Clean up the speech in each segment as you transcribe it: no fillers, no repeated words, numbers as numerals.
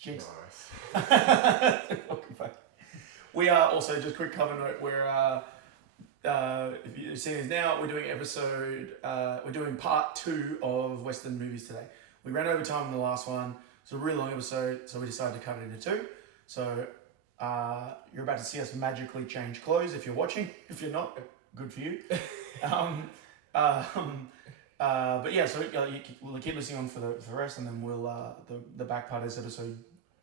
Jinx. Nice. Welcome back. We are also, just quick cover note, if you're seeing this now, we're doing part 2 of Western movies today. We ran over time in the last one. It's a really long episode, so we decided to cut it into 2. So you're about to see us magically change clothes if you're watching. If you're not, good for you. But yeah, so we'll keep listening on for the rest, and then we'll the back part of this episode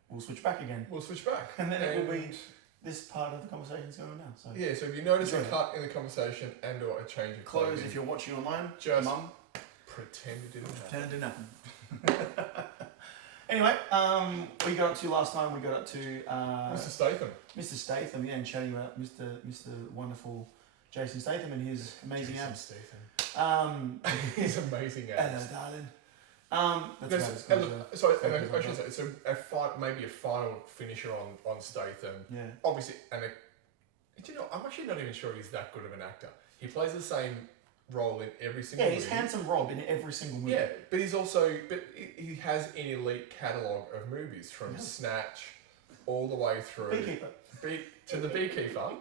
we'll switch back again. We'll switch back, and then it will be this part of the conversation's going now. So yeah, so if you notice a cut in the conversation and or a change of clothes, if you're watching online, just mum, pretend it didn't happen. pretend it didn't happen. Anyway, we got up to last time. We got up to Mr. Statham. Mr. Statham, yeah, and chatting about Mr. Wonderful Jason Statham and his amazing Jason abs. Statham. His amazing abs. Hello, darling. That's about as sorry, I should say, so maybe a final finisher on Statham. Yeah. Obviously, do you know, I'm actually not even sure he's that good of an actor. He plays the same role in every single movie. Yeah, he's Handsome Rob in every single movie. Yeah, but he's also, he has an elite catalogue of movies from Snatch all the way through Beekeeper. To the Beekeeper,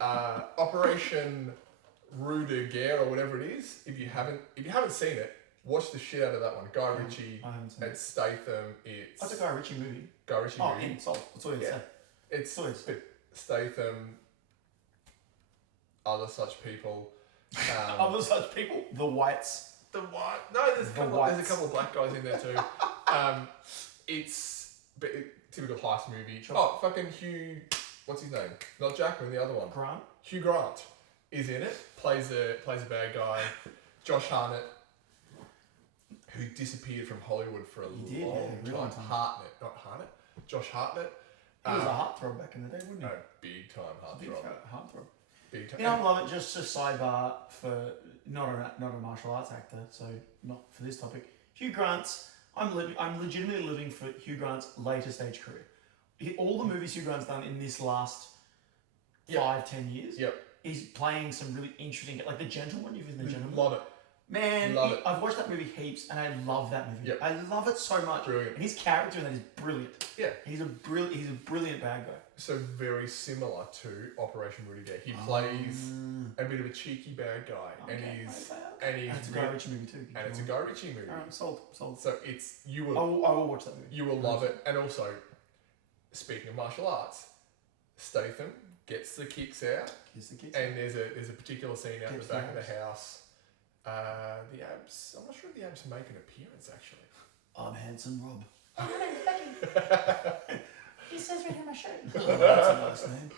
Operation Rue de Guerre or whatever it is. If you haven't seen it, watch the shit out of that one. Guy Ritchie, it's Statham. What's a Guy Ritchie movie? Guy Ritchie movie. In Salt. That's what it said. It's Statham, other such people. Other such people? The Whites. No, there's a couple of black guys in there too. It's typical heist movie. Sure. Oh, fucking Hugh, what's his name? Not Jackman, the other one. Grant. Hugh Grant is in it. Plays a bad guy. Josh Hartnett, who disappeared from Hollywood for a long time. Josh Hartnett. He was a heartthrob back in the day, wasn't he? No, big time heartthrob. Big time. You know, I love it. Just a sidebar for not a martial arts actor, so not for this topic. Hugh Grant's. I'm legitimately living for Hugh Grant's later stage career. All the movies Hugh Grant's done in this last 5-10 years. Yep. He's playing some really interesting, like The Gentleman. You've seen The Gentleman. Love it. Man, I've watched that movie heaps, and I love that movie. Yep. I love it so much. Brilliant. And his character in that is brilliant. Yeah. He's a brilliant bad guy. So very similar to Operation Rue de Guerre. He plays a bit of a cheeky bad guy, and it's a Guy Ritchie movie too. And it's a Guy Ritchie movie. Alright, sold. So I will watch that movie. You will love it. And also, speaking of martial arts, Statham gets the kicks out. And there's a particular scene out the back of the house. The abs. I'm not sure if the abs make an appearance actually. I'm Handsome Rob. Oh, my name's Becky. He says right here my shirt. Oh, that's a nice name.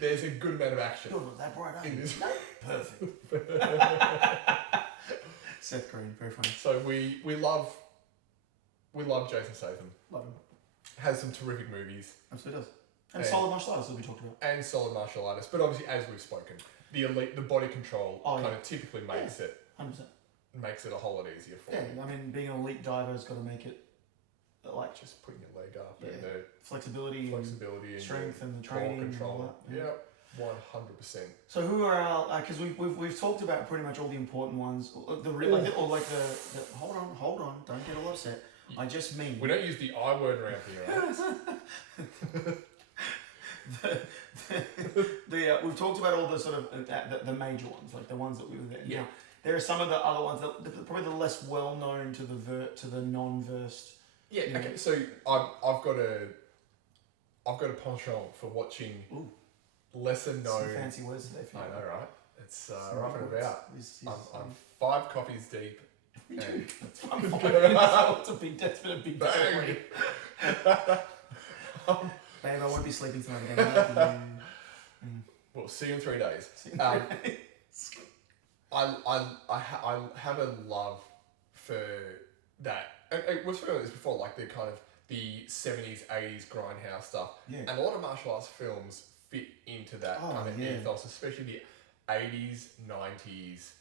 There's a good amount of action. You're not that bright, are you? No? Perfect. Seth Green, very funny. So we love Jason Statham. Love him. Has some terrific movies. Absolutely does. And solid martial artists that we talked about. And solid martial artists. But obviously, as we've spoken, the elite, the body control kind of typically makes it 100%. Makes it a whole lot easier for you. you. I mean, being an elite diver has got to make it like just putting your leg up and the flexibility and strength and the training control. And all that. Yeah, 100%. So who are our? Because we've talked about pretty much all the important ones. The hold on, don't get all upset. I just mean we don't use the I word around here. Right? We've talked about all the sort of the major ones, like the ones that we were there. Yeah. Now, there are some of the other ones that probably the less well known to the non-versed. Yeah. Okay. So I've got a penchant for watching lesser known. Some fancy words today. I know, right? It's rough and about. I'm 5 coffees deep. Me too. I'm 5 minutes old to be desperate and big bang. Babe, I won't be sleeping tonight again. We'll see you in 3 days. I have a love for that. We've spoken about this before, like the kind of the 70s, 80s grindhouse stuff. Yeah. And a lot of martial arts films fit into that kind of ethos, especially the 80s, 90s.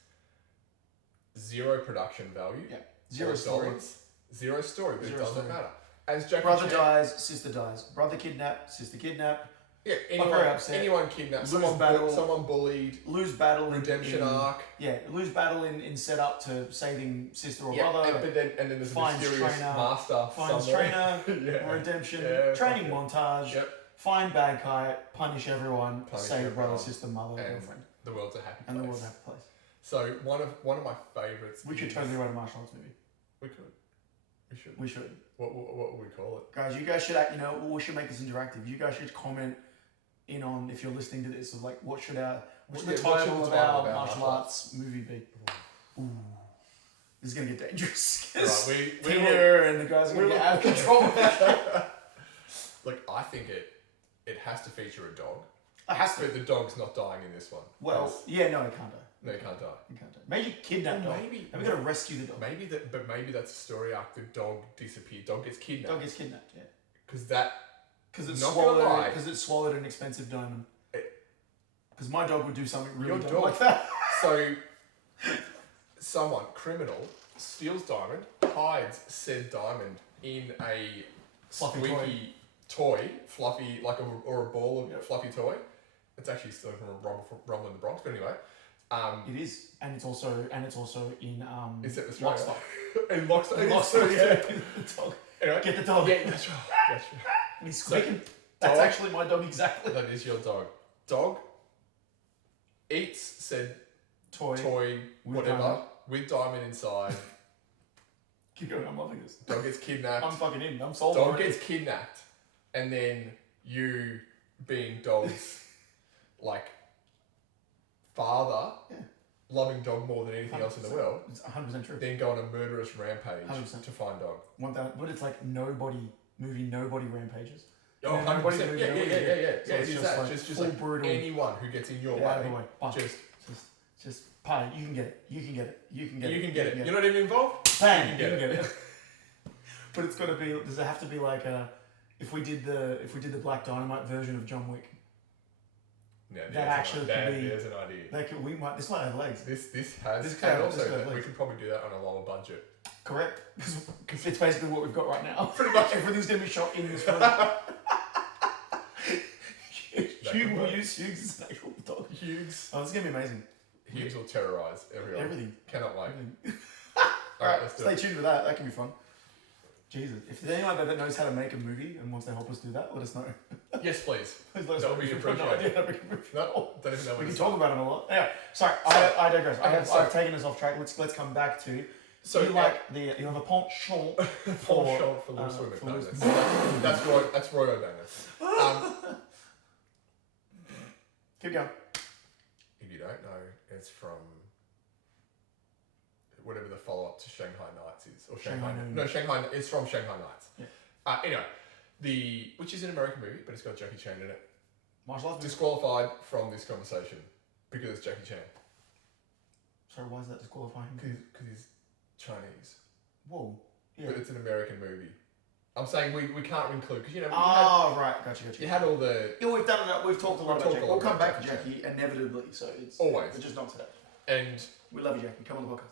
Zero production value. Yeah. Zero story. Zero story, but it doesn't matter. As Jackie Brother dies, sister dies. Brother kidnapped, sister kidnapped. Yeah, very upset. anyone kidnapped, someone bullied, lose battle, redemption arc. Yeah, lose battle in setup to saving sister or Yeah, brother. and then there's a mysterious master. Finds somewhere. trainer, redemption, Yeah, training montage. Yep. Find bad guy, punish everyone, save brother, sister, mother, and girlfriend. The world's a happy place. And the world's a happy place. So one of my favourites. We should totally write a martial arts movie. We could. We should. We should. What would we call it? Guys, you guys should we should make this interactive. You guys should comment in on, if you're listening to this, of like what's the title of our martial arts movie be? Ooh. This is gonna get dangerous. Right, Tina and the guys are gonna get out of control with that. Look, I think it has to feature a dog. It has to. But the dog's not dying in this one. Well, no, he can't die. No, he can't die. He can't die. Maybe kidnap dog. Maybe we gotta rescue the dog. Maybe that's a story arc. The dog disappeared. Dog gets kidnapped. Yeah. Because it swallowed an expensive diamond. Because my dog would do something really dumb like that. So, someone, criminal, steals diamond, hides said diamond in a Fluffy squeaky toy, fluffy, like or a ball of fluffy toy. It's actually still from a Rumble in the Bronx, but anyway. It is, and it's also in Is it Lock, Stock. In Lock, Stock. Yeah. The dog. Anyway, get the dog. Yeah, that's right. And he's squeaking. That's actually my dog exactly. That is your dog. Dog eats said toy whatever with diamond inside. Keep going. I'm loving this. Dog gets kidnapped. I'm fucking in. I'm sold. Dog gets kidnapped, and then you, being dog's like father, loving dog more than anything else in the world. It's 100% true. Then go on a murderous rampage 100%. to find dog. But it's like nobody rampages. Oh, 100%. Yeah. So it's just like just full like brutal. anyone who gets in your way. Just pie. You can get it. You're not even involved. Bang. You can get it. But it's got to be. Does it have to be like if we did the Black Dynamite version of John Wick? Yeah, that actually could be. There's an idea. This might have legs. This has. And also, we could probably do that on a lower budget. Correct. Because it's basically what we've got right now. Pretty much everything's going to be shot in this room. Hugh will use Hughes as an actual dog. Hughes. Oh, this is going to be amazing. Hughes will terrorise everyone. Everything. Cannot wait. Alright, stay tuned for that. That can be fun. Jesus. If there's anyone that knows how to make a movie and wants to help us do that, let us know. Yes, please. Please let us That know. would be We've got no appreciated. idea how to make a movie. No, don't even know We what can talk about it a lot. Anyway, sorry, I digress. I've taken us off track. Let's come back to. So you have a penchant for Lewis Swimmer. That's Roy O'Donnell. Keep going. If you don't know, it's from whatever the follow-up to Shanghai Nights is, or Shanghai. It's from Shanghai Nights. Yeah. Anyway, which is an American movie, but it's got Jackie Chan in it. Martial arts. Disqualified from this conversation because it's Jackie Chan. Sorry, why is that disqualifying? Because he's Chinese. Whoa. Yeah. But it's an American movie. I'm saying we can't include because right, gotcha. You had all the. Yeah, we've done it. We've talked a lot about Jackie. We'll come back to Jackie inevitably. So it's always, but just not today. And we love you, Jackie. Come on the podcast.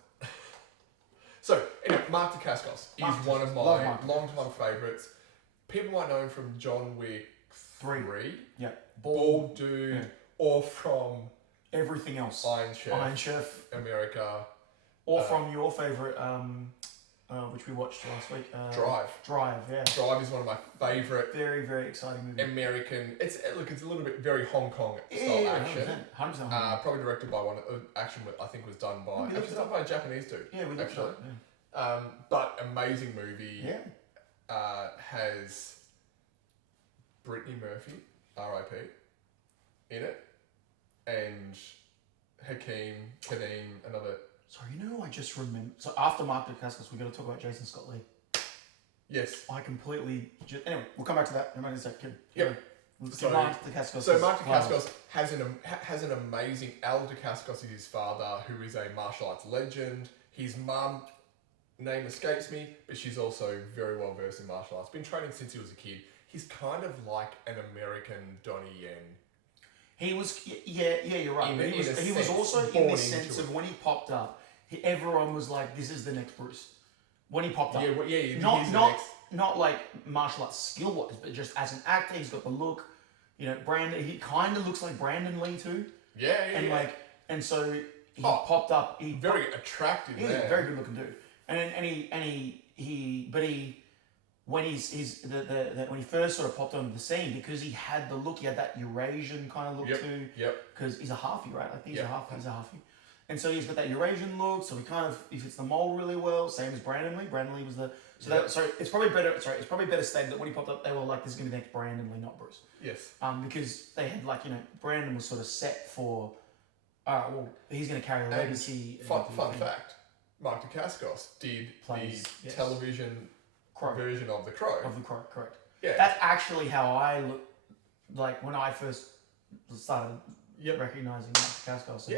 So anyway, Mark Dacascos is one of my long-time favourites. People might know him from John Wick 3. Yeah. Bald Dude, or from everything else. Iron Chef, America. Or from your favourite, which we watched last week. Drive, yeah. Drive is one of my favourite. Very, very exciting movie. American. It's a little bit very Hong Kong style action. 100%. Probably directed by action I think was done by. Actually, it's done by a Japanese dude. Yeah, we looked actually. But amazing movie. Yeah. Has Brittany Murphy, R.I.P. in it, and Hakeem, Kadeem, another. Sorry, I just remember. So after Mark Dacascos, we got to talk about Jason Scott Lee. Yes. I completely. Anyway, we'll come back to that in a second. Yeah. So Mark Dacascos. So Mark Dacascos has an amazing. Al Dacascos is his father, who is a martial arts legend. His mum, name escapes me, but she's also very well versed in martial arts. Been training since he was a kid. He's kind of like an American Donnie Yen. He was, you're right. He was also in the sense of when he popped up, everyone was like, "This is the next Bruce." When he popped up, not like martial arts skill wise, but just as an actor, he's got the look. Brandon. He kind of looks like Brandon Lee too. Yeah, And so he popped up. Very attractive. Yeah, very good looking dude. When when he first sort of popped onto the scene, because he had the look, he had that Eurasian kind of look too. Yep. Because he's a halfie, right? Like he's a halfie. And so he's got that Eurasian look, so he fits the mold really well. Same as Brandon Lee. Brandon Lee was it's probably better. Sorry, it's probably better stated that when he popped up, they were like, "This is gonna be the next Brandon Lee, not Bruce." Yes. Because they had Brandon was sort of set for, he's gonna carry a legacy. Fun fact: Mark Dacascos did the television version of The Crow. Of The Crow, correct. Yeah. That's actually how I look. Like when I first started recognizing Mark Dacascos.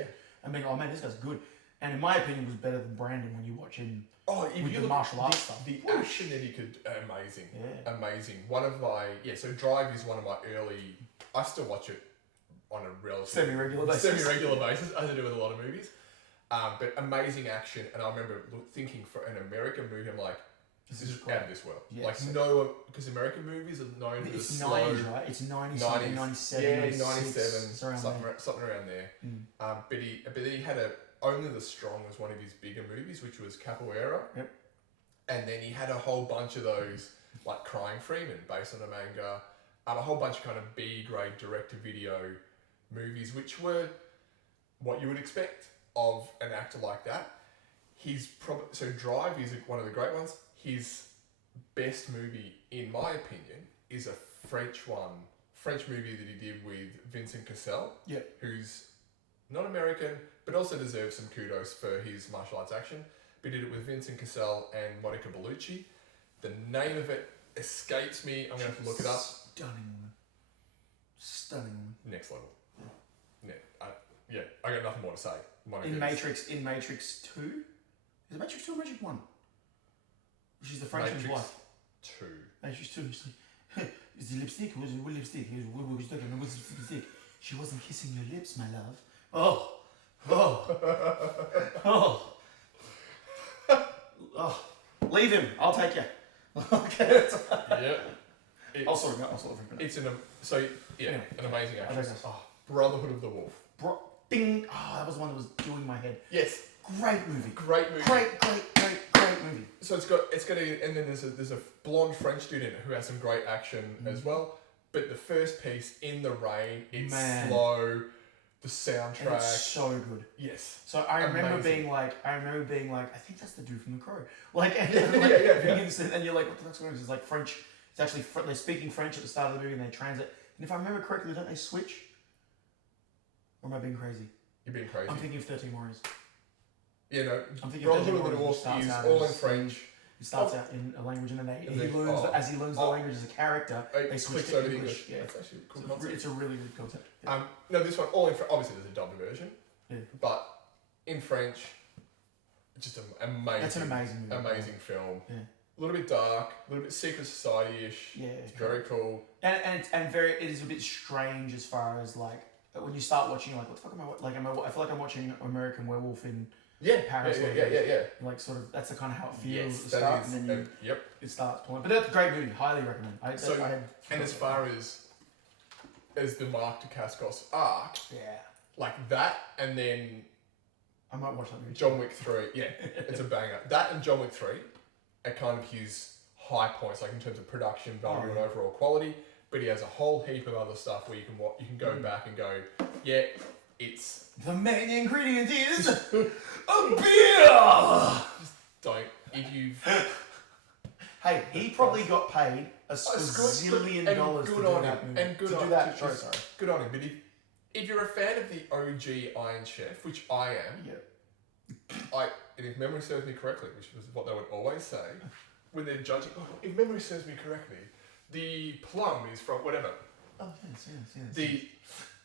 And being, oh man, this guy's good. And in my opinion, was better than Brandon when you watch him with the martial arts stuff. The action that he could, amazing. Yeah. Amazing. So Drive is one of my early, I still watch it on a relatively semi-regular basis, as I do with a lot of movies. But amazing action. And I remember thinking for an American movie, I'm like, this is out of this world. Yeah, because American movies are known for the slow... It's 90s, right? It's 90, 97, yeah, 97, something around there. But he had Only the Strong was one of his bigger movies, which was Capoeira. Yep. And then he had a whole bunch of those, like Crying Freeman, based on a manga, a whole bunch of kind of B-grade direct-to-video movies, which were what you would expect of an actor like that. So Drive is one of the great ones. His best movie, in my opinion, is a French movie that he did with Vincent Cassel, who's not American, but also deserves some kudos for his martial arts action. We did it with Vincent Cassel and Monica Bellucci. The name of it escapes me. I'm going to have to look it up. Stunning woman. Next level. I got nothing more to say. In Matrix 2? Is it Matrix 2 or Matrix 1? She's the Frenchman's wife. 2. Matrix 2. She's like, is the lipstick? What lipstick? What was talking about? What's the lipstick? She wasn't kissing your lips, my love. Leave him. I'll take you. Okay. I'll sort him out. It's an amazing action. Brotherhood of the Wolf. Bing. That was the one that was doing my head. Yes. Great movie. Great movie. Great movie. So and then there's a blonde French student who has some great action as well. But the first piece, In the Rain, it's slow. The soundtrack. And it's so good. Yes. So I remember being like, I think that's the dude from The Crow. And you're like, what the fuck's going on? It's like French. It's actually, they're speaking French at the start of the movie and they translate. And if I remember correctly, don't they switch? Or am I being crazy? You're being crazy. I'm thinking of 13 Warriors. Yeah, no. I'm thinking of 13 Warriors is all in French. He starts out in a language and then as he learns the language as a character, they switch to English. Yeah. That's actually a cool concept. It's a really good concept. Yeah. No, this one, all in French. Obviously, there's a dubbed version. Yeah. But in French, just an amazing... That's an amazing movie. Amazing film. Yeah. A little bit dark, a little bit secret society-ish. Yeah. It's very cool. And it is a bit strange as far as like, when you start watching, like, what the fuck am I... I feel like I'm watching American Werewolf in... Paris. Yeah. Like, sort of, that's the kind of how it feels at the start, and then it starts pulling. But that's a great movie. Highly recommend. And as far as the Mark Dacascos arc, like that, and then I might watch that movie. John Wick 3, it's a banger. That and John Wick 3 are kind of his high points, like in terms of production value and overall quality. But he has a whole heap of other stuff where you can go back and go, it's... The main ingredient is a beer! Just don't. If you've... Hey, he probably got paid a gazillion dollars to do that movie. And good on him. Good on him. But if you're a fan of the OG Iron Chef, which I am, and if memory serves me correctly, which was what they would always say, when they're judging, if memory serves me correctly, the plum is from whatever. Oh, yes. The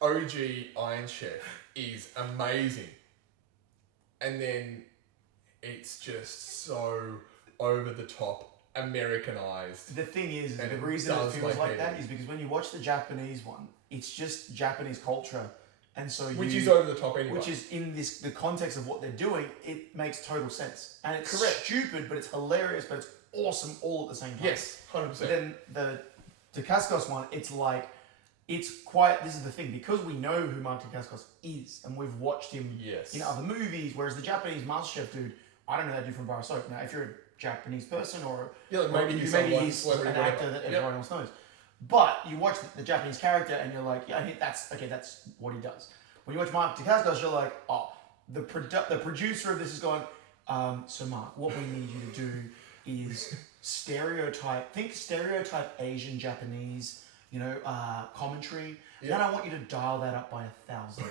OG Iron Chef is amazing. And then it's just so over the top, Americanized. The thing is, the reason it feels like that is because when you watch the Japanese one, it's just Japanese culture. And so which is over the top anyway. Which is in the context of what they're doing, it makes total sense. And it's stupid, but it's hilarious, but it's awesome all at the same time. Yes, 100%. But then the Dacascos one, it's like this is the thing, because we know who Mark Dacascos is, and we've watched him in other movies, whereas the Japanese MasterChef dude, I don't know that dude from Bar Soap. Now, if you're a Japanese person or maybe he's an actor that everyone else knows, but you watch the Japanese character and you're like, yeah, that's what he does. When you watch Mark Dacascos, you're like, oh, the producer of this is going, so Mark, what we need you to do is stereotype Asian Japanese, commentary. Yeah. Then I want you to dial that up by 1,000.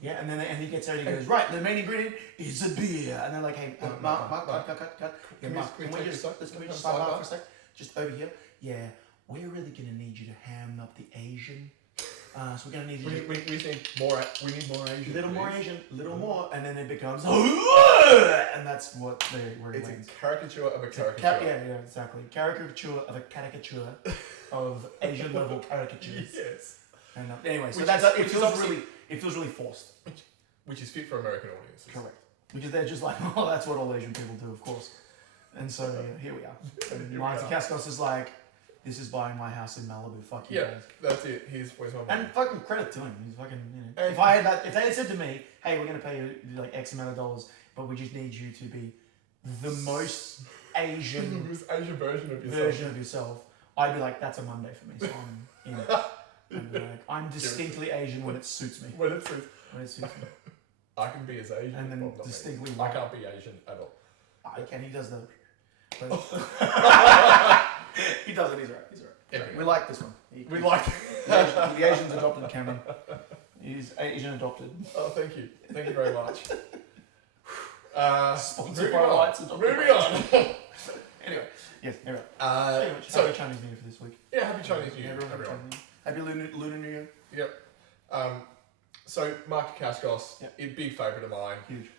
Yeah, and then he gets out and he goes, right, the main ingredient is a beer. And they're like, hey, Mark, cut. Yeah, Mark, can we just sidebar for a sec? Just over here. Yeah, we're really going to need you to ham up the Asian. So we're going to need you we need more Asian. Little more. And then it becomes, and that's what it's a caricature of a caricature. Yeah, exactly. Caricature of a caricature of Asian level caricatures. Yes. And anyway, so it feels really forced. Which is fit for American audiences. Correct. Because they're just like, oh, that's what all Asian people do, of course. And so here we are. And Mark Dacascos is like, this is buying my house in Malibu. Fuck you guys. That's it. Where's my money? And fucking credit to him. He's fucking, And if they had said to me, hey, we're gonna pay you like X amount of dollars, but we just need you to be the most Asian Asian version of yourself, I'd be like, that's a Monday for me. So I'm in. And like, I'm distinctly Asian when it suits me. When it suits me. I can be as Asian. And then distinctly I can't be Asian at all. I can. He does though. He does it. He's right. Anyway. We like this one. We like the Asians adopted Cameron. He's Asian adopted. Oh, thank you very much. Sponsored by Lights adopted. Moving on. Anyway, yes. Anyway. So happy Chinese New Year for this week. Yeah, happy Chinese New Year, everyone. Happy Lunar New Year. Yep. So Mark Dacascos, a big favourite of mine. Huge.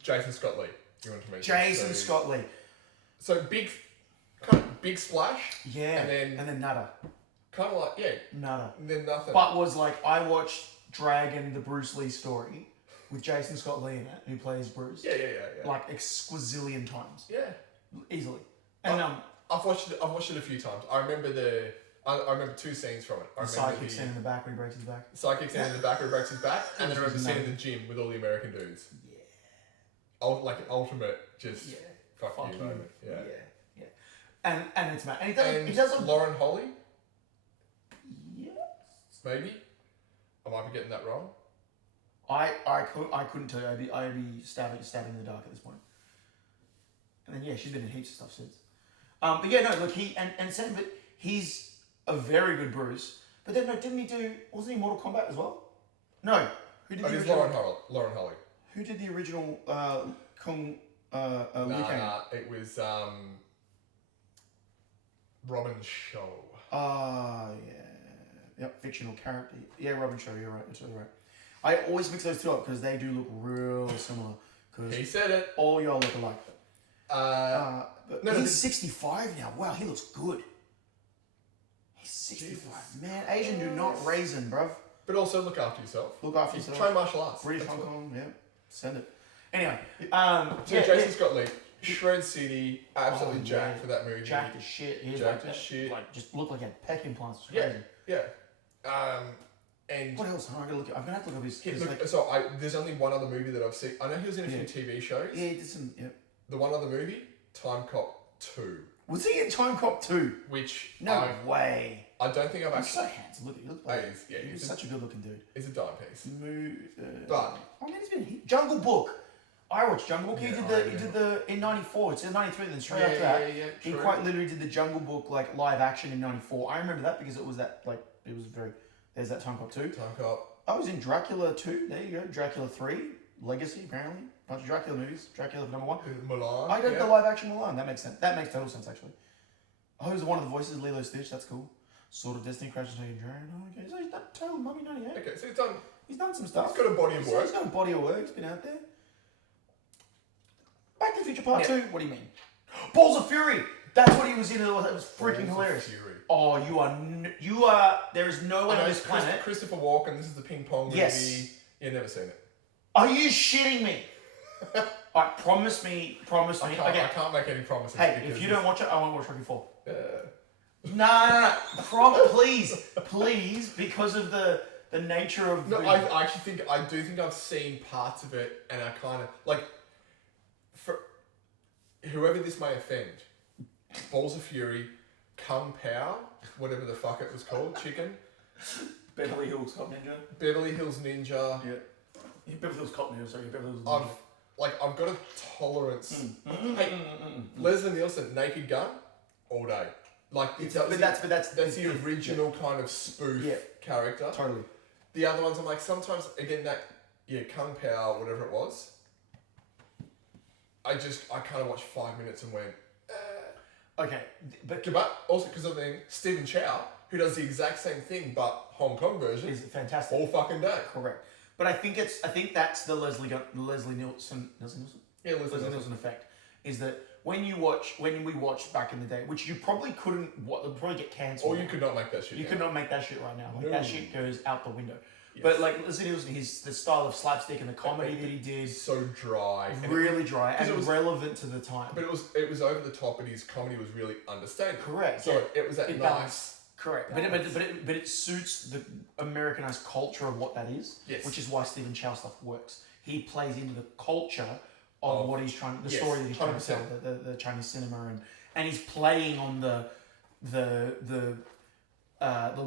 Jason Scott Lee. You want to mention? Jason Scott Lee. So big splash. Yeah. And then nada. Kind of like nada. And then nothing. But was like, I watched Dragon, the Bruce Lee story, with Jason Scott Lee in it, who plays Bruce. Yeah. Like exquizillion times. Yeah. Easily. And I've watched it a few times. I remember two scenes from it. The sidekick scene in the back when he breaks his back. Sidekick scene in the back where he breaks his back, and then I remember the scene in the gym with all the American dudes. Yeah. Like an ultimate fuck you moment. Yeah. And it's mad. And he does Lauren Holly? Yes. Maybe? I might be getting that wrong. I couldn't tell you. I'd be stabbing in the dark at this point. And then she's been in heaps of stuff since. But look, he's a very good Bruce. But then wasn't he Mortal Kombat as well? No. Who did the original? Lauren Holly. Who did the original Liu Kang? It was Robin Shaw. Yep, fictional character. Yeah, Robin Shaw, you're right. That's really right. I always mix those two up because they do look real similar. He said it. All y'all look alike. He's 65 now. Wow, he looks good. He's 65. Jesus. Man, Asian do not raisin, bruv. But also look after yourself. Train martial arts. British Hong Kong, send it. Anyway. Jason Scott Lee. Shred City, absolutely jacked for that movie. Jacked as shit. Like, just looked like he had peck implants. Yeah. And what else? I'm gonna have to look up his. There's only one other movie that I've seen. I know he was in a few TV shows. Yeah, he did some. Yep. The one other movie, Time Cop 2. Was he in Time Cop 2? Which way. I don't think I've actually. He's so handsome. Look, he looks like he's such a good looking dude. He's a dime piece. But he's been Jungle Book. I watched Jungle Book. He did the in '94. It's in '93. Then straight after that, he quite literally did the Jungle Book like live action in '94. I remember that because it was that like it was very. There's that Time Cop 2. Time Cop. I was in Dracula 2. There you go. Dracula 3. Legacy apparently. Bunch of Dracula movies. Dracula #1. Milan. I did the live action Milan. That makes sense. That makes total sense actually. Oh, he's one of the voices of Lilo Stitch. That's cool. Sword of Destiny, Crash and Taken Dragon. Oh, okay, so he's done Total Mummy 98. Okay, so he's done some stuff. He's got a body of work. He's got a body of work. He's been out there. Back to the Future Part 2. What do you mean? Balls of Fury. That's what he was in. It was freaking hilarious. Fury. Oh, you are. There is no one on this planet. Christopher Walken. This is the ping pong movie. Yes. You've never seen it. Are you shitting me? Alright, promise me. I can't make any promises. Hey, if you don't watch it, I won't watch Rocky 4. No. Please, because of the nature of. No, I do think I've seen parts of it, and I kind of like. For whoever this may offend, Balls of Fury, Kung Pao, whatever the fuck it was called, chicken. Beverly Hills Cop Ninja. Beverly Hills Ninja. Yeah. Beverly Hills Cop Ninja. Sorry, Beverly Hills Ninja. I've got a tolerance. Hey, Leslie Nielsen, Naked Gun, all day. Like that's the original kind of spoof character. Totally. The other ones, I'm like, sometimes again Kung Pao, whatever it was. I kind of watched 5 minutes and went. Okay, but also because of the Stephen Chow, who does the exact same thing but Hong Kong version, is fantastic all fucking day. Correct. But I think that's the Leslie Nielsen. Yeah, Leslie Nielsen effect. Is that when we watched back in the day, which you probably couldn't, probably get cancelled. Or you could not make that shit. You could not make that shit right now. Like, that shit goes out the window. Yes. But like Leslie Nielsen, the style of slapstick and the comedy that he did, so dry, really dry, and it was relevant to the time. But it was over the top, and his comedy was really understated. Correct. So it was that nice. Correct, but it suits the Americanized culture of what that is, yes. Which is why Stephen Chow stuff works. He plays into the culture of what he's trying, the story that he's trying to tell, the Chinese cinema, and he's playing on the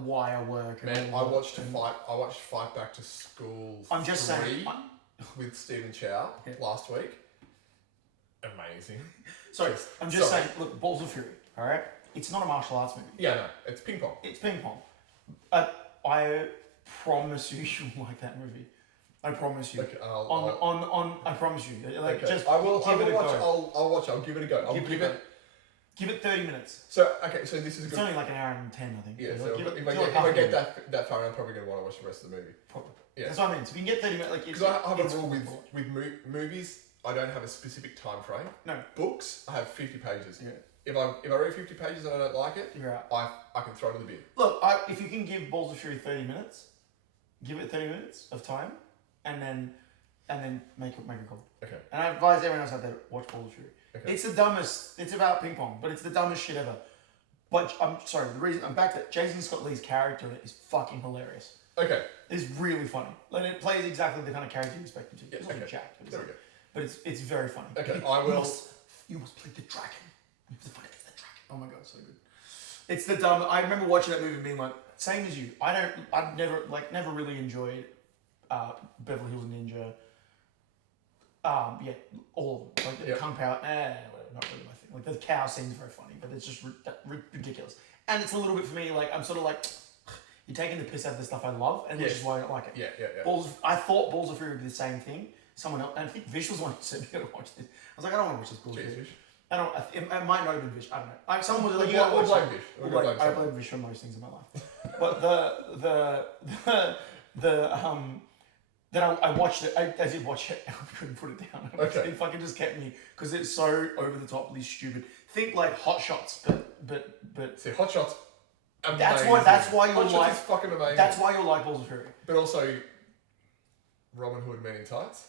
wire work. Man, I watched Fight Back to School. I'm just saying with Stephen Chow last week. Amazing. Sorry, I'm just saying. Look, Balls of Fury. All right. It's not a martial arts movie. Yeah, no, it's ping pong. It's ping pong. I promise you, you'll like that movie. I promise you. Okay, I promise you. Like, okay. Just I'll watch. I'll give it a go. Give it 30 minutes. So this is it's good. only like an hour and 10, I think. Yeah. So if I get that far, I'm probably gonna want to watch the rest of the movie. Probably. Yeah. That's what I mean. So if you can get 30 minutes, like because I have a rule with movies. I don't have a specific time frame. No. Books, I have 50 pages. Yeah. If I read 50 pages and I don't like it, you're out. I can throw it in the bin. Look, if you can give Balls of Fury 30 minutes, give it 30 minutes of time, and then make a call. Okay. And I advise everyone else out there, watch Balls of Fury. Okay. It's the dumbest. It's about ping pong, but it's the dumbest shit ever. But I'm sorry. The reason I'm back to Jason Scott Lee's character in it is fucking hilarious. Okay. It's really funny. Like it plays exactly the kind of character you expect him to. Yeah, He's not jacked, there we go. But it's very funny. Okay, I will. You must play the dragon. You have to fight against the dragon. Oh my god, so good. It's the dumb. I remember watching that movie and being like, same as you. I've never really enjoyed Beverly Hills Ninja. Yeah, all of them. Like the Kung Pao, whatever, not really my thing. Like the cow scene's very funny, but it's just ridiculous. And it's a little bit for me, like I'm sort of like, you're taking the piss out of the stuff I love, and which is why I don't like it. Yeah. I thought Balls of Fury would be the same thing. Someone else, and I think Vish was the one who said, "You gotta watch this." I was like, I don't want to watch this bullshit. I don't. It might not have been Vish. I don't know. Like someone was like, "You gotta watch Vish." I blame Vish for most things in my life, but then I watched it. I did watch it. I couldn't put it down. Okay. It fucking just kept me because it's so over the toply stupid. Think like Hot Shots, but see Hot Shots. Amazing. That's why you'll Hot like. Shots is fucking amazing. That's why you'll like Balls of Fury. But also, Robin Hood Men in Tights,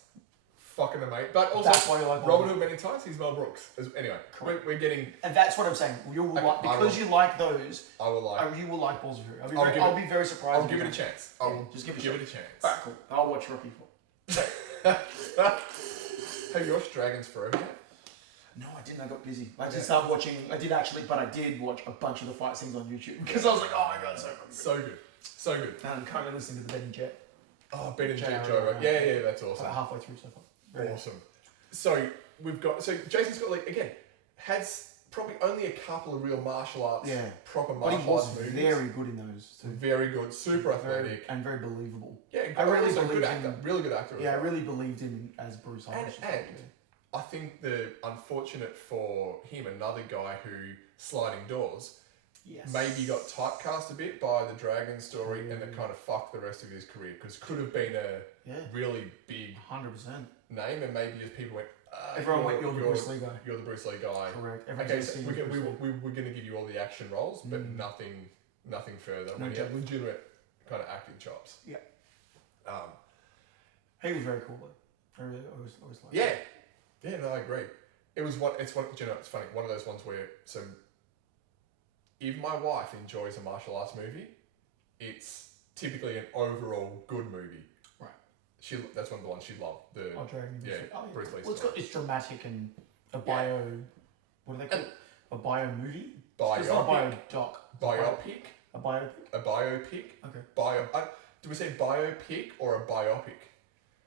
fucking amazing. But also, that's why you like Robin Hood Men in Tights. He's Mel Brooks. Anyway, we're getting. And that's what I'm saying. You will like because you like those. I will like. You will like Balls of Fury. I'll be very surprised. I'll give it a chance. Just give it a chance. Alright, cool. I'll watch Rocky 4. Have you watched Dragons Forever yet? No, I didn't. I got busy. I did start watching. I did actually, but I did watch a bunch of the fight scenes on YouTube because I was like, oh my god, so good. And I'm currently listening to the Ben and Jet. Oh, Ben and Jet Joe. Yeah, that's awesome. About halfway through so far. Very awesome. So we've got Jason Scott Lee again has probably only a couple of real martial arts, proper martial arts movies. Very good in those. Too. Very good, super athletic, and very believable. Yeah, I really good actor. Really good actor. Yeah, I really believed him as Bruce Willis. And I think the unfortunate for him, another guy who sliding doors. Yes. Maybe got typecast a bit by the Dragon story and it kind of fucked the rest of his career because could have been a really big 100% name and maybe just people went. Everyone went, you're the Bruce Lee guy. You're the Bruce Lee guy. Correct. Okay, so we're going to give you all the action roles, but nothing further. No, when you have legitimate kind of acting chops. Yeah. He was very cool though. I always liked him. Yeah, no, I agree. It was one. It's one. You know, it's funny. One of those ones where if my wife enjoys a martial arts movie, it's typically an overall good movie. Right. That's one of the ones she loved. Bruce Lee. Well, it's dramatic and a bio. What do they call it? A bio movie. It's not a bio doc. Biopic. A biopic. A biopic. Okay. Do we say biopic or a biopic?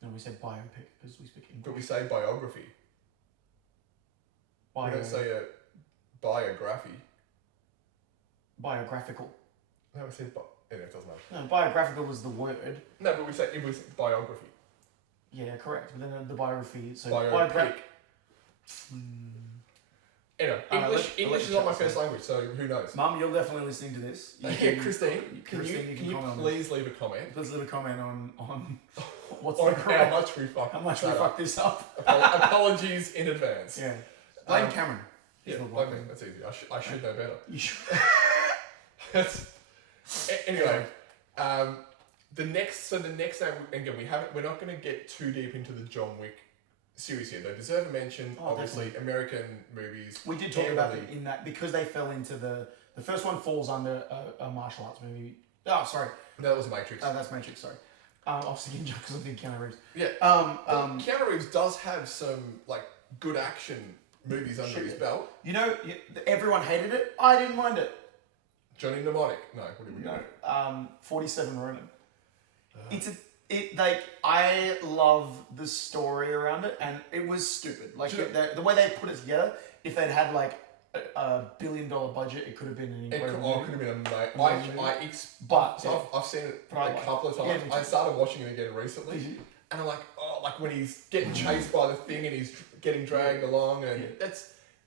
No, we said biopic because we speak English. But we say biography. We don't say a biography. Biographical. No, we said it doesn't matter. No, biographical was the word. No, but we say it was biography. Yeah, correct. But then the biography. So biopic. Anyway, English is not my first language, so who knows? Mum, you're definitely listening to this. Christine, can you please leave a comment? Please leave a comment on what's on the correct, how much we fucked this up. Apologies in advance. Yeah. Blame Cameron. Yeah, blame me. That's easy. I should know better. You should. Anyway, the next day, again, we're not going to get too deep into the John Wick series here. They deserve a mention. Obviously, definitely. American movies. We did talk about it in that because they fell into the first one falls under a martial arts movie. Oh, sorry. No, that was Matrix. That's Matrix. Sorry. I was thinking because I'm thinking Keanu Reeves. Yeah. Keanu Reeves does have some good action movies under his belt. You know, everyone hated it. I didn't mind it. Johnny Mnemonic. No, what did we know? 47 Ronin. I love the story around it, and it was stupid. The way they put it together, if they'd had a $1 billion budget, it could have been an incredible movie. It could have been amazing. I've seen it a couple of times. I started watching it again recently, and I'm like when he's getting chased by the thing and he's getting dragged along, and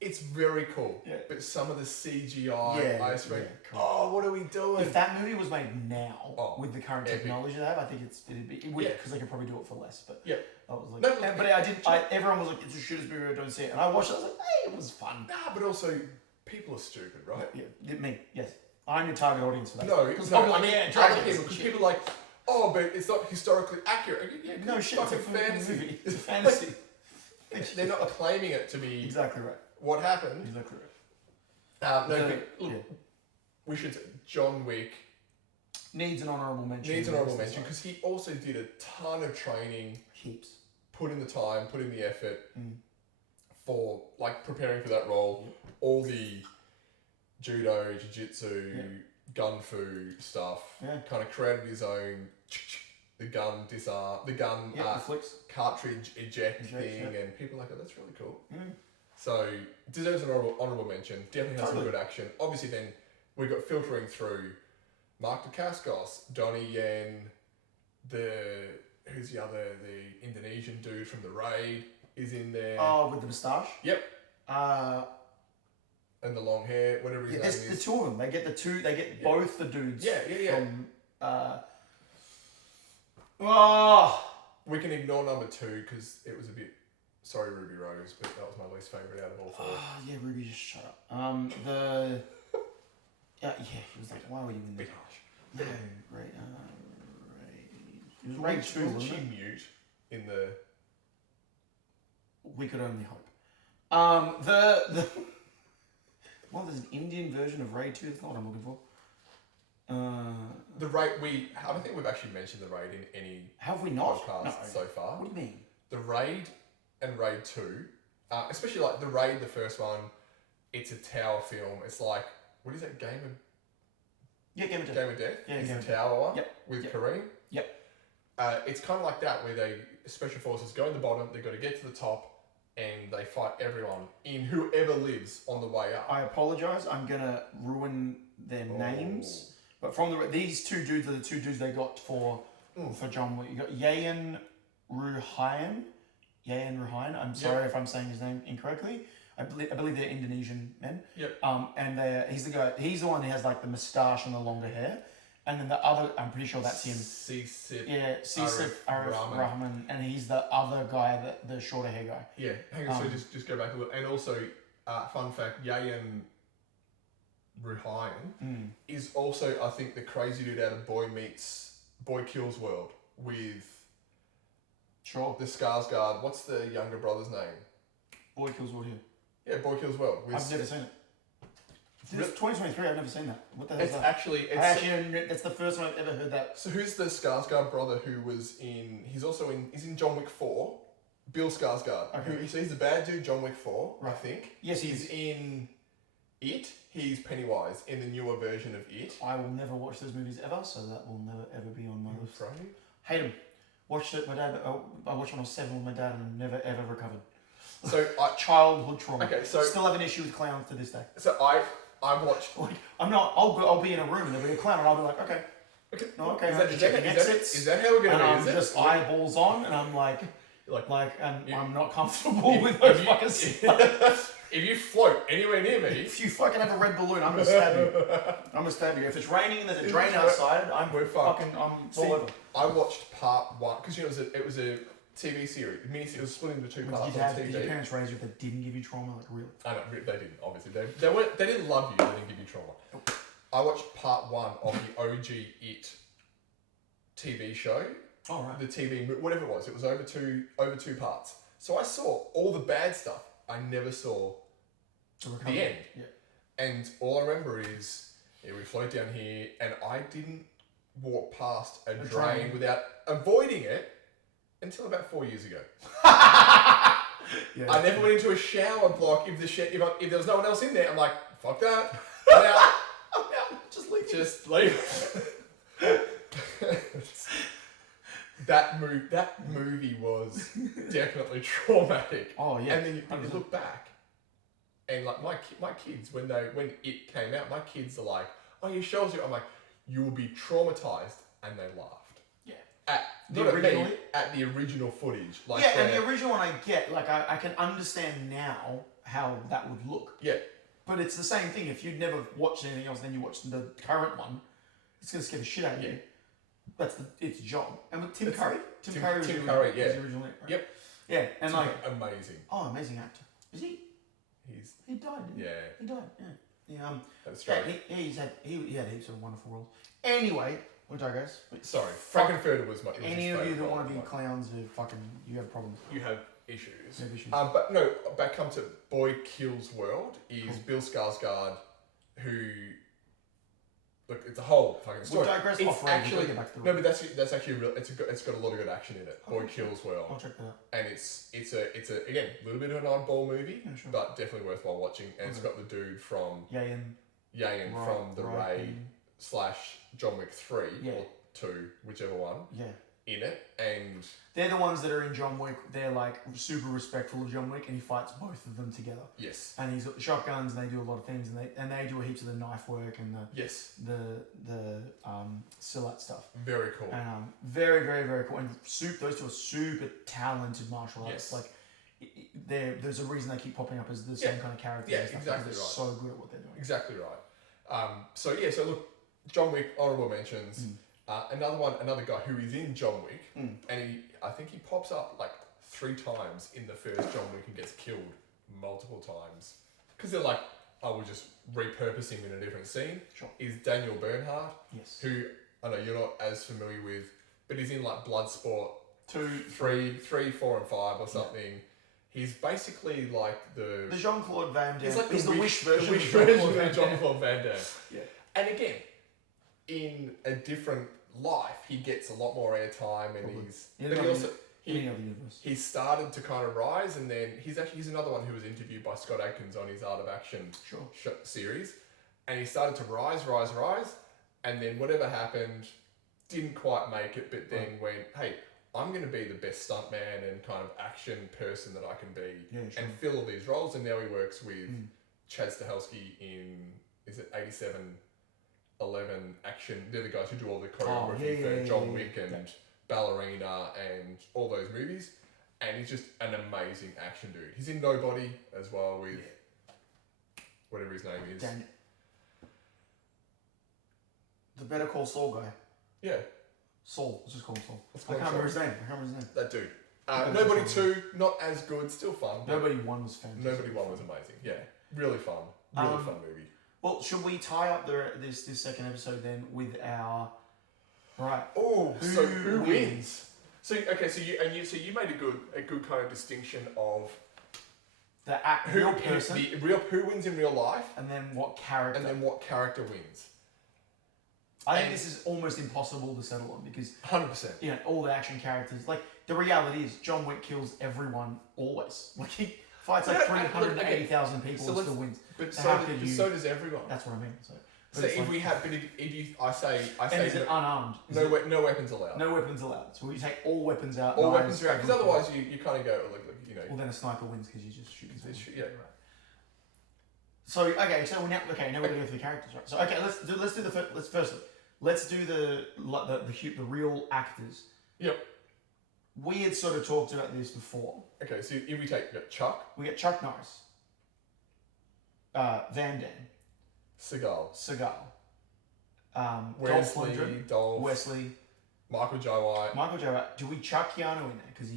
it's very cool. Yeah. But some of the CGI, I just went, what are we doing? If that movie was made now with the current technology they have, I think it would because they could probably do it for less. But I was like, everyone was like, it's a shooter's movie, I don't see it. And I watched it, I was like, hey, it was fun. Nah, but also people are stupid, right? Yeah, me, yes. I'm your target audience for that. Other people, because people are like, but it's not historically accurate. Yeah, no shit, it's a fantasy movie. It's a fantasy. They're not claiming it to be exactly right. What happened? Exactly right. We should say John Wick needs an honourable mention. Because he also did a ton of training. Heaps. Put in the time, put in the effort for preparing for that role. All the judo, jiu-jitsu, gun fu stuff. Yeah. Kind of created his own. The gun disarm, the flicks. Cartridge eject thing, and people are like, that's really cool. Mm. So deserves an honourable mention. Definitely has some good action. Obviously, then we got filtering through Mark Dacascos, Donnie Yen, who's the Indonesian dude from the Raid is in there. Oh, with the moustache. Yep. And the long hair, whatever his name is. The two of them. They get both the dudes. Yeah. From. We can ignore number 2 because it was a bit. Sorry, Ruby Rose, but that was my least favourite out of all 4. Yeah, Ruby, just shut up. He was like, why were you in there? Bit harsh. No, right. It was Raid 2, wasn't she it? mute in the. We could only hope. There's an Indian version of Raid 2. That's not what I'm looking for. The Raid. I don't think we've actually mentioned the Raid in any. Have we not? Podcast so far. What do you mean? The Raid and Raid 2, especially the Raid, the first one, it's a tower film. It's what is that, Game of Death? Game of Death? Yeah, it's the tower one with Kareem? Yep. It's kind of like that, where special forces go in the bottom, they've got to get to the top, and they fight everyone in whoever lives on the way up. I apologise, I'm going to ruin their names, but these two dudes are the two dudes they got for John Wick. You got Yayan Ruhian. I'm sorry if I'm saying his name incorrectly. I believe they're Indonesian men. Yep. And he's the guy. He's the one who has the moustache and the longer hair. And then the other, I'm pretty sure that's him. Sisif Arif Rahman, and he's the other guy, the shorter hair guy. Yeah. Hang on. So just go back a little. And also, fun fact: Yayan Ruhian is also, I think, the crazy dude out of Boy Kills World with. Sure. The Skarsgård. What's the younger brother's name? Boy Kills World here. Yeah, Boy Kills World. I've never seen it. It's 2023. I've never seen that. What the hell is that? That's the first time I've ever heard that. So who's the Skarsgård brother who was in? He's in John Wick 4. Bill Skarsgård. Okay. So he's the bad dude, John Wick 4, I think. Yes, he's in It. He's Pennywise in the newer version of It. I will never watch those movies ever, so that will never ever be on my list. Right? Hate them. Watched it. My dad. I watched when I was 7 with my dad, and never ever recovered. So childhood trauma. Okay, so still have an issue with clowns to this day. So I watched. Like I'm not. I'll be in a room and there'll be a clown, and I'll be like, okay. No, okay. Is that how we're gonna and be? I'm is just it? eyeballs on, and I'm like, I'm not comfortable with if those you- fuckers. If you float anywhere near me, If you fucking have a red balloon, I'm gonna stab you. If it's raining and there's a drain outside, I'm all over. I watched part 1 because it was a TV series. It was split into 2 parts on TV. Did your parents raise you if they didn't give you trauma, like real? I know they didn't. Obviously, they didn't love you. They didn't give you trauma. Nope. I watched part 1 of the OG It TV show. Oh right. The TV, whatever it was over two parts. So I saw all the bad stuff. I never saw the end. Yeah. And all I remember is we float down here, and I didn't walk past a drain without avoiding it until about 4 years ago. Yeah, I never went into a shower block if if there was no one else in there. I'm like, fuck that. I'm out. I'm out. Just leave. That movie was definitely traumatic. Oh yeah. And then you look back, and like my kids when it came out, my kids are like, "Oh, your show's you." I'm like, "You will be traumatized," and they laughed. Yeah. At the original footage. Like and the original one I get. Like I can understand now how that would look. Yeah. But it's the same thing. If you'd never watched anything else, then you watch the current one, it's gonna scare the shit out of you. It's John. And with Tim Curry? Tim Curry was the original. Right? Yep. Yeah, and amazing. Oh, amazing actor. Is he? He died, didn't he? Yeah. He died, yeah. That's right. He had heaps of wonderful roles. Anyway, we digress. Sorry, Frankenfurter was my any of you that want to be clowns you have problems. You have issues. You have issues. But no, back come to Boy Kills World is Bill Skarsgård, who look, it's a whole fucking story. We'll digress it's off actually get back to the no, but that's actually real. It's got a lot of good action in it. Boy Kills World. I'll check that out. And it's a again a little bit of an oddball movie, sure. but definitely worthwhile watching. And it's got the dude from Yayan from the Raid / John Wick 3 or 2, whichever one. Yeah. In it, and they're the ones that are in John Wick. They're like super respectful of John Wick, and he fights both of them together. Yes. And he's got the shotguns, and they do a lot of things, and they do heaps of the knife work and the silat stuff. Very cool. Very very very cool. And those two are super talented martial artists. Yes. Like there's a reason they keep popping up as the same kind of characters. Yeah, and stuff exactly they're right. so good at what they're doing. Exactly right. So look, John Wick, honorable mentions. Another guy who is in John Wick, and I think he pops up like 3 times in the first John Wick and gets killed multiple times. Because they're like, we'll just repurpose him in a different scene. Sure. Is Daniel Bernhardt, Yes. who I know you're not as familiar with, but he's in like Bloodsport 2, 3, 4 and 5 or something. Yeah. He's basically like the Jean-Claude Van Damme. He's like the Wish version of Jean-Claude Van Damme. Yeah. And again, in a different life, he gets a lot more airtime, and he started to kind of rise, and then he's another one who was interviewed by Scott Adkins on his Art of Action series, and he started to rise, and then whatever happened, didn't quite make it, but then went, hey, I'm going to be the best stuntman and kind of action person that I can be, and fill all these roles, and now he works with Chad Stahelski in, is it 11 action. They're the guys who do all the choreography for John Wick and Ballerina and all those movies. And he's just an amazing action dude. He's in Nobody as well with whatever his name is. The Better Call Saul guy. Yeah. Saul. Let's just call him Saul. I can't remember his name. That dude. Nobody 2, not as good, still fun. Nobody 1 was fantastic. Nobody 1 was amazing. Yeah. Really fun. Really fun movie. Well, should we tie up this second episode then with our who wins? So you made a good kind of distinction of real person, who wins in real life, and then what character, wins. I think this is almost impossible to settle on because 100%. You know, all the action characters. Like the reality is, John Wick kills everyone always. Like he fights like 380,000 people and still wins. But so does everyone. That's what I mean. So I say is it unarmed? No weapons allowed. No weapons allowed. So you take all weapons out. All weapons are out because otherwise you kind of go you know. Well, then a sniper wins because you just shoot. Yeah. Right. So now we're going to go through the characters, right? So let's do the first. Let's do the real actors. Yep. We had sort of talked about this before. Okay, so if we take Chuck. We get Chuck Norris. Van Damme. Seagal. Dolph Lundgren. Wesley. Michael J. White. Do we chuck Keanu in there? Because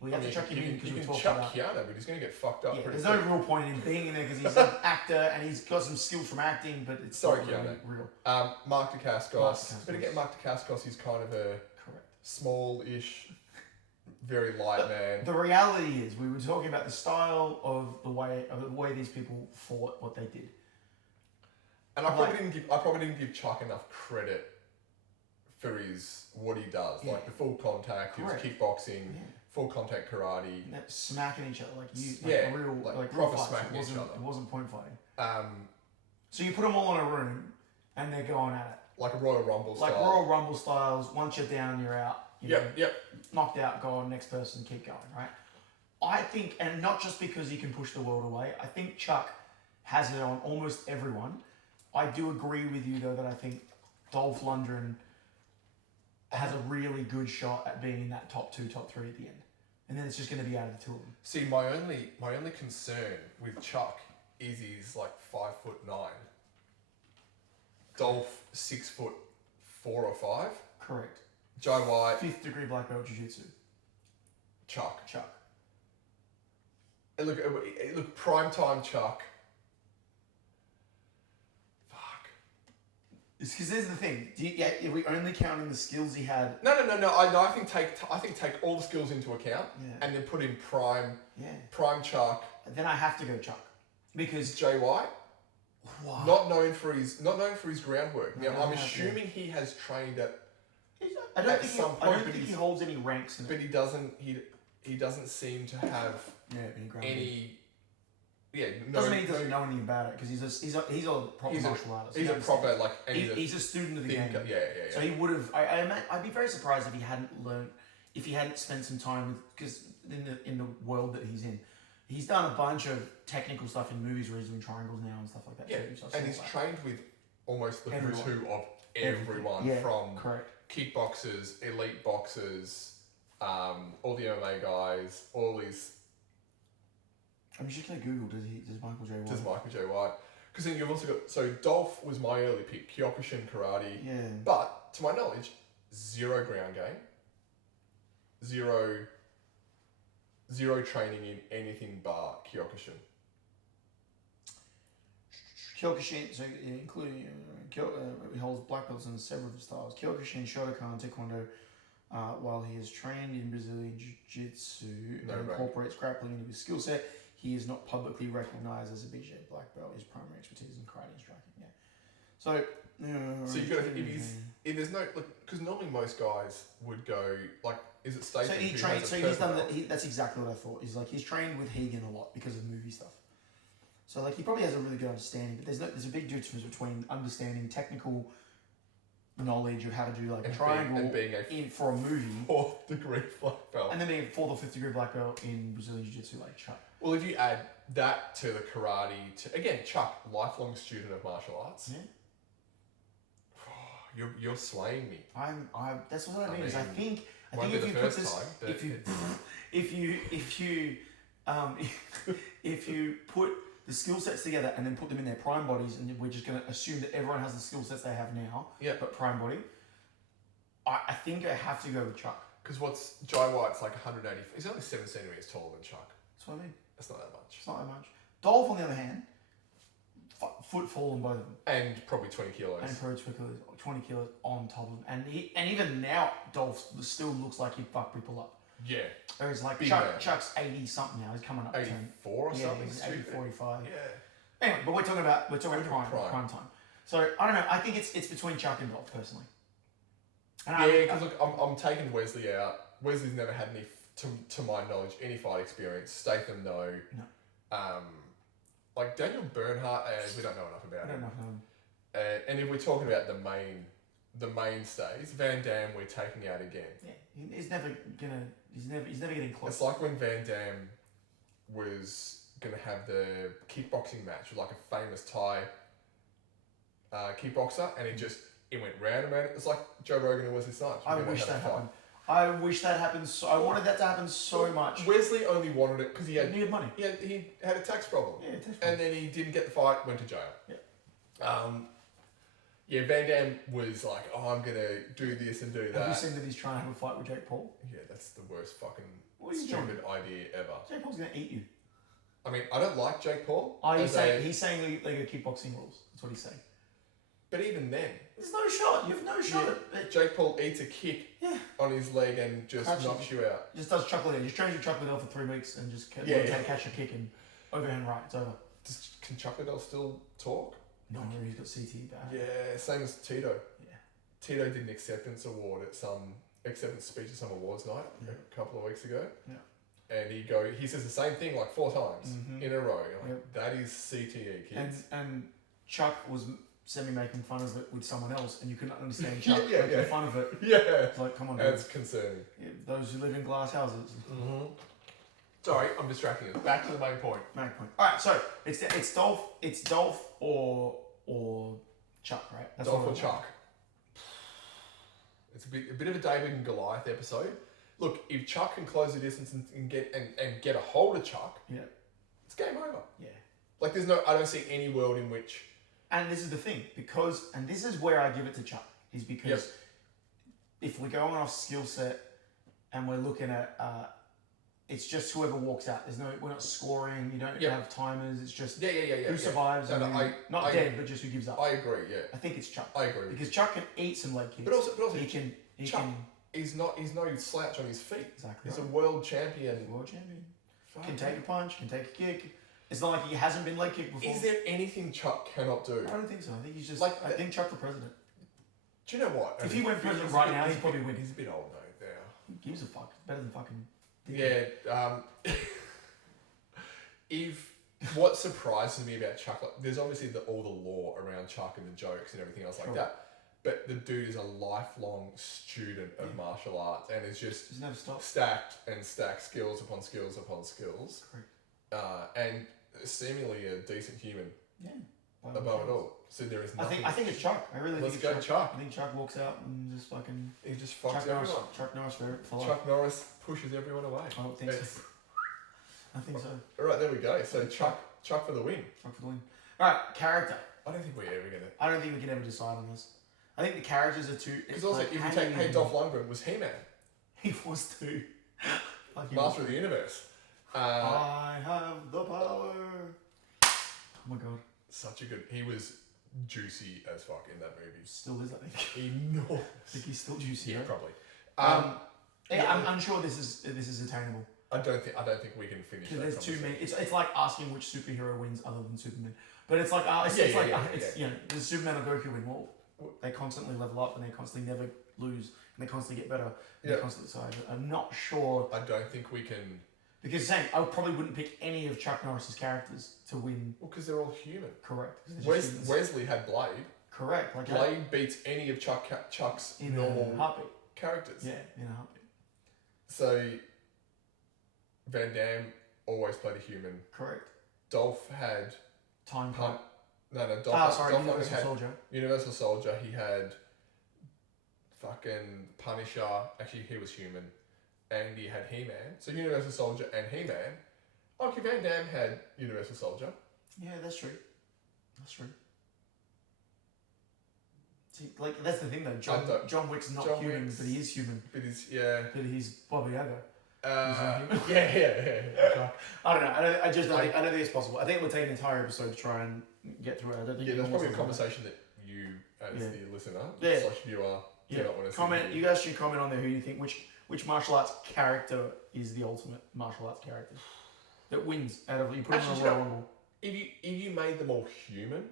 we have to chuck him in because we talked about... Keanu, but he's going to get fucked up pretty there's quick. no real point in him being in there because he's an actor and he's got some skills from acting, but it's not really real. Mark Dacascos. But again, Mark Dacascos is kind of a small-ish, very light man. The reality is, we were talking about the style of the way these people fought what they did. And I probably didn't give Chuck enough credit for what he does, like the full contact, his kickboxing, full contact karate, smacking each other like proper smacking each other. It wasn't point fighting. So you put them all in a room and they're going at it like a Royal Rumble style. Like Royal Rumble styles. Once you're down, you're out. Yep. Knocked out, go on, next person, keep going. Right. I think, and not just because he can push the world away. I think Chuck has it on almost everyone. I do agree with you though that I think Dolph Lundgren has a really good shot at being in that top 2, top 3 at the end. And then it's just going to be out of the two of them. See, my only concern with Chuck is he's like 5'9". Dolph 6'4" or 5. Correct. Joe White. 5th degree black belt jiu-jitsu. Chuck. And look, primetime Chuck. It's because there's the thing. Are we only counting the skills he had? No. I think take all the skills into account and then put in prime Chuck. Then I have to go Chuck because Jay White, not known for his groundwork. No, now I'm assuming he has trained at. I don't think he holds any ranks in it. But he doesn't seem to have any. Yeah, doesn't mean he doesn't know anything about it because he's a proper martial artist. He's a proper he's a student of the game. Yeah. So he would have. I'd be very surprised if he hadn't spent some time with because in the world that he's in, he's done a bunch of technical stuff in movies where he's doing triangles now and stuff like that. Yeah, too, so and he's trained with almost the who's who of everyone from kickboxers, elite boxers, all the MMA guys, all these. I'm just gonna Google. Does Michael J. White? Does Michael J. White? Because then you've also got Dolph was my early pick, Kyokushin karate. Yeah. But to my knowledge, 0 ground game, zero training in anything bar Kyokushin. Kyokushin, so including he holds black belts in several styles. Kyokushin, Shotokan, Taekwondo. While he is trained in Brazilian Jiu-Jitsu and incorporates grappling into his skill set, he is not publicly recognized as a BJ black belt. His primary expertise in karate and striking. Yeah. So. So you got if there's no because normally most guys would go like is it Statham? So he trained. So he's done that. That's exactly what I thought. He's trained with Hagen a lot because of movie stuff. So he probably has a really good understanding. But there's a big difference between understanding technical knowledge of how to do a triangle and being for a movie 4th degree black belt and then being 4th or 5th degree black belt in Brazilian Jiu-Jitsu like Chuck. Well, if you add that to the karate, again Chuck, lifelong student of martial arts. Yeah. You're swaying me. That's what I mean. Is I think if you put this, if you put the skill sets together and then put them in their prime bodies, and we're just going to assume that everyone has the skill sets they have now, but prime body, I think I have to go with Chuck. Because what's Jai White's like 180, he's only 7 centimeters taller than Chuck. That's what I mean. That's not that much. It's not that much. Dolph, on the other hand, footfall on both of them. And probably 20 kilos. And probably 20 kilos on top of him. And even now, Dolph still looks like he'd fuck people up. Yeah. Whereas like Big Chuck, man. Chuck's 80 something now. He's coming up to 84 or something. He's 80, 45. Yeah. Anyway, but we're talking about prime time. So I don't know. I think it's between Chuck and Dolph personally. And Because look, I'm taking Wesley out. Wesley's never had any, to my knowledge, any fight experience. Statham, no. Like Daniel Bernhardt, we don't know enough about him. And if we're talking about the mainstays, Van Damme, we're taking out again. Yeah, he's never getting close. It's like when Van Damme was gonna have the kickboxing match with like a famous Thai kickboxer, and it went round and round. It's like Joe Rogan and Wesley Snipes. I wish that happened. I wish that happened. I wanted that to happen so much. Wesley only wanted it because he needed money. He had a tax problem. Yeah, tax problem. And then he didn't get the fight, went to jail. Yeah. Van Damme was like, I'm gonna do this and do that. Have you seen that he's trying to have a fight with Jake Paul? Yeah, that's the worst fucking stupid idea ever. Jake Paul's gonna eat you. I mean, I don't like Jake Paul. He's saying they go kickboxing rules. That's what he's saying. But even then, there's no shot. You have no shot. Jake Paul eats a kick on his leg and just knocks you out. Just does Chuck Liddell. Just trains with Chuck Liddell for 3 weeks and just catch a kick and overhand right. It's over. Can Chuck Liddell still talk? No, he's got CT back. Yeah, same as Tito. Yeah. Tito did an acceptance award at some acceptance speech at some awards night a couple of weeks ago. Yeah. And he says the same thing like 4 times in a row. That is CTE, kids. And Chuck was semi-making fun of it with someone else, and you couldn't understand Chuck making fun of it. Yeah. It's like, come on, dude. That's concerning. Yeah, those who live in glass houses. Mm-hmm. Sorry, I'm distracting us. Back to the main point. Alright, so it's Dolph or Chuck, right? That's Dolph or Chuck. It's a bit of a David and Goliath episode. Look, if Chuck can close the distance and get a hold of Chuck, it's game over. Yeah. Like I don't see any world in which. And this is the thing, and this is where I give it to Chuck, is because if we're going off skill set and we're looking at, it's just whoever walks out. We're not scoring. You don't have timers. It's just who survives. Not dead, but just who gives up. I agree. Yeah. I think it's Chuck. I agree. Because Chuck can eat some leg kicks. But also Chuck he's no slouch on his feet. Exactly. He's a world champion. Can take a punch. Can take a kick. It's not like he hasn't been leg kicked before. Is there anything Chuck cannot do? I don't think so. I think he's just I think Chuck the president. Do you know what? If he went president right now, he'd probably win. He's a bit old though. Now. Who gives a fuck? It's better than fucking. Yeah. What surprises me about Chuck, there's obviously all the lore around Chuck and the jokes and everything else like that. But the dude is a lifelong student of martial arts and is just never stopped. Stacked and stacked skills upon skills upon skills. Correct. And seemingly a decent human. Yeah. Above it all. So there is nothing. I think it's Chuck. I really think it's Chuck. I think Chuck walks out and just fucking. He just fucks everyone. Chuck Norris for life. Chuck Norris pushes everyone away. I don't think so. I think so. Alright, there we go. So Chuck for the win. Chuck for the win. Alright, character. I don't think we're ever gonna. I don't think we can ever decide on this. I think the characters are too. Because also, if you take Dolph Lundgren was He-Man. He was too. Master of the Universe. I have the power. Oh my god. Such a good. He was juicy as fuck in that movie. Still is, I think. Enormous. I think he's still juicy. Yeah, right? probably. I'm sure this is attainable. I don't think we can finish. Because there's too many. It's like asking which superhero wins other than Superman. But it's like you know, does Superman or Goku win? Well, they constantly level up and they constantly never lose and they constantly get better. And they constantly. So I'm not sure. I don't think we can. Because I probably wouldn't pick any of Chuck Norris's characters to win. Well, because they're all human. Correct. Wesley had Blade. Correct. Like Blade beats any of Chuck's in normal a heartbeat. Characters. Yeah, in a heartbeat. So Van Damme always played a human. Correct. Dolph had Time Pump. No, Dolph Universal had Soldier. Universal Soldier. He had fucking Punisher. Actually, he was human. And he had He-Man. So Universal Soldier and He-Man. Okay, Van Damme had Universal Soldier. Yeah, that's true. See, like that's the thing though. John Wick's not human, but he is human. But he's Bobby Yaga. Yeah. I don't know. I don't think it's possible. I think we'll take an entire episode to try and get through it. I don't think. Yeah, that's probably a conversation that you, as the listener, /viewer, do not want to comment. You guys should comment on there who you think which martial arts character is the ultimate martial arts character that wins out of you put them in a Royal Rumble? If you made them all human,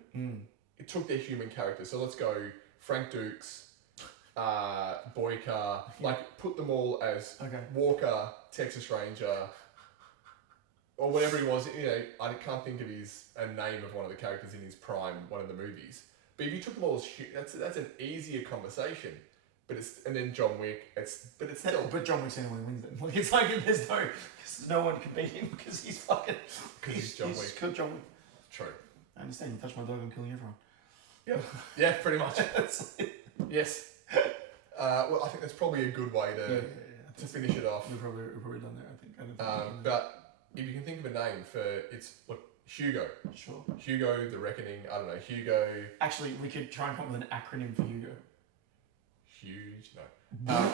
it took their human character. So let's go Frank Dukes, Boyka, like put them all as Walker, Texas Ranger, or whatever he was. You know, I can't think of a name of one of the characters in his prime, one of the movies. But if you took them all as that's an easier conversation. But and then John Wick, but John Wick's the only one who wins it. Like it's like there's no one can beat him because he's fucking. Because he's John Wick. He's killed John Wick. True. I understand. You touch my dog, I'm killing everyone. Yeah, pretty much. Yes. Well, I think that's probably a good way to finish it off. We've probably done that, I think. But if you can think of a name for Hugo. Sure. Hugo, The Reckoning. I don't know. Hugo. Actually, we could try and come up with an acronym for Hugo. Huge. No.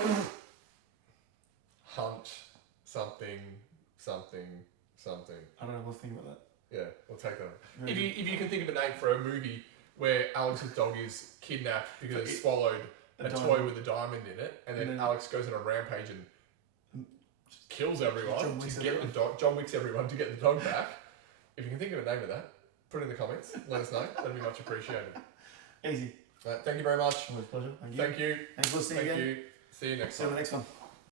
Hunt. Something. I don't know. Let's think about that. Yeah, we'll take that. If you can think of a name for a movie where Alex's dog is kidnapped because it swallowed a toy with a diamond in it, and then Alex goes on a rampage and kills everyone to get the dog. John Wicks everyone to get the dog back. If you can think of a name of that, put it in the comments. Let us know. That'd be much appreciated. Easy. Thank you very much. Always a pleasure. Thank you. Thanks for listening again. Thank you. See you next time. See you in the next one.